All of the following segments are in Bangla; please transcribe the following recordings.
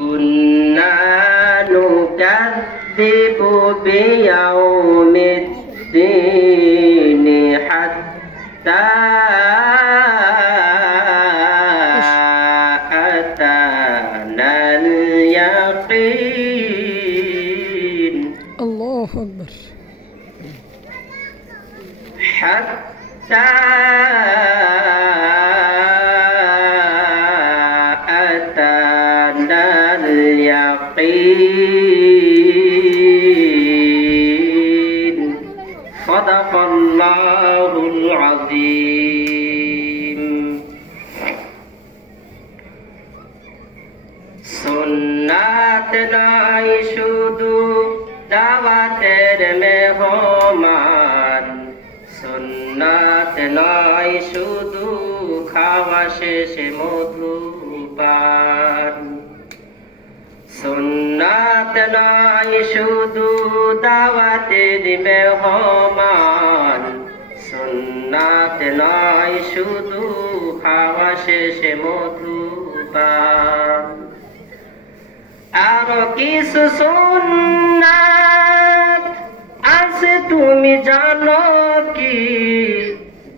كنا نكذب بيوم الدين حتى أتانا اليقين الله أكبر. حتى أتانا اليقين صدق الله العظيم সুন্নাত নাই শুধু দাওয়াতের মেহমান সুন্নাত নয় শুধু খাওয়া শেষে মধুপান সুন্নাত নয় শুধু দাওয়াতের মেহমান সুন্নাত নয় শুধু খাওয়া শেষে মধুপান আরো কিছু সুন্নাত আছে তুমি জানো কি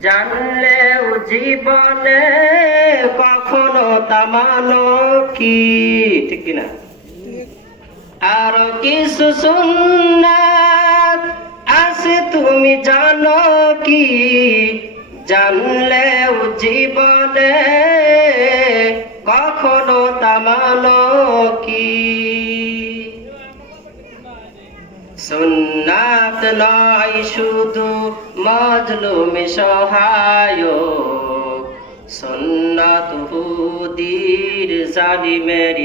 জানলেও জীবনে কখনো তা মানো কি ঠিক না আরো কিছু সুন্নাত আছে তুমি জানো কি জানলেও জীবনে কখনো তা মানো কি সুন্নাত নয় শুধু মজলুম সহায়ক সুন্নাত হুদির জালিমের